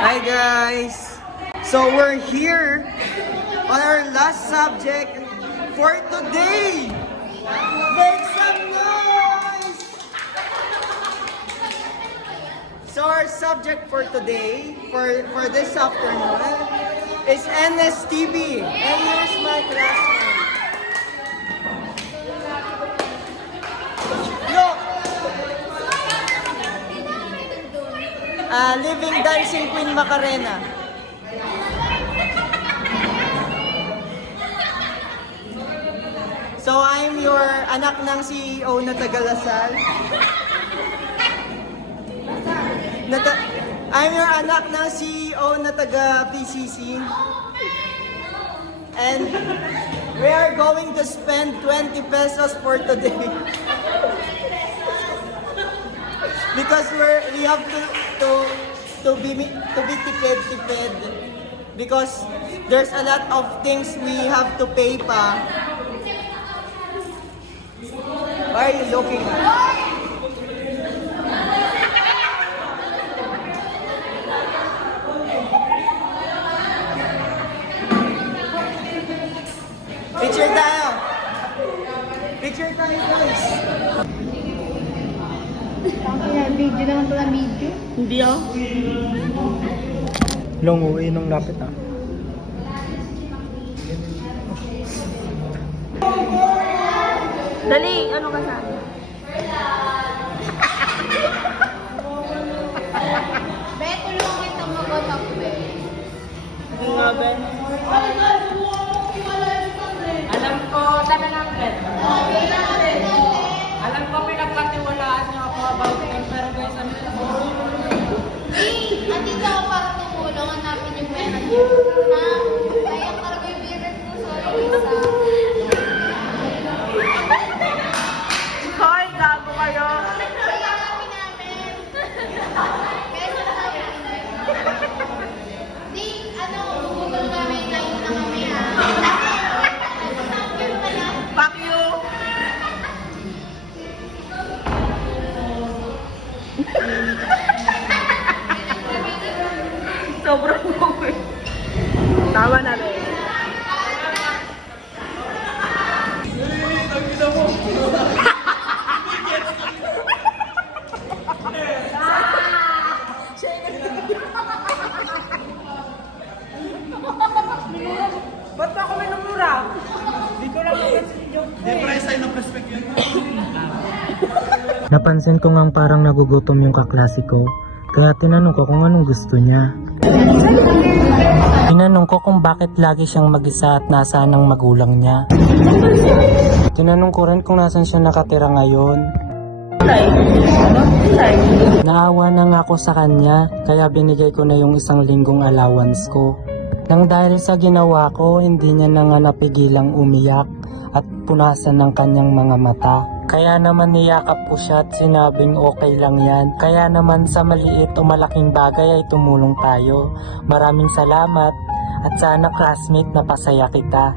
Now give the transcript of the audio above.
Hi guys! So we're here on our last subject for today! Make some noise! So our subject for today, for this afternoon, is NSTB. And here's my classmate. Look! Living Dancing Queen Macarena. So I'm your anak ng CEO na taga Lasal. I'm your anak ng CEO na taga PCC. And we are going to spend 20 pesos for today. Because we have to be tipid because there's a lot of things we have to pay pa. Why are you looking at? Picture tayo. Picture tayo guys. Video naman pala video. Hindi ah. Long uwi nung lapit ah. Dali, ano ka sa? Be, tulungan kita mag-top, be. Nga ba? Alam ko, sana lang Ben. Alam ko, pinagkatiwalaan niyo ako about him, pero guys, ano po? Andito ako para tumulong, hanapin yung pera niyo. Ha? Kaya talaga yung birit ko, sorry, Lisa. Hoy, gago kayo! Kaya kami namin. Kesa na kami. Di, bubugol kami, kain na kami, ha? Fuck you! Sobrang okay. Tama na rin. Ba't ako may namura? Hindi ko lang mag-message yung joke. Di price ay na-respect yun. Napansin ko ngang parang nagugutom yung kaklase ko, kaya tinanong ko kung anong gusto niya. Tinanong ko kung bakit lagi siyang mag-isa at nasaan ang magulang niya. Tinanong ko rin kung nasan siya nakatira ngayon. Naawa na nga ako sa kanya, kaya binigay ko na yung 1 linggong allowance ko. Nang dahil sa ginawa ko, hindi niya na nga napigilang umiyak at punasan ng kanyang mga mata. Kaya naman niyakap ko siya at sinabing okay lang yan. Kaya naman sa maliit o malaking bagay ay tumulong tayo. Maraming salamat at sana classmate napasaya kita.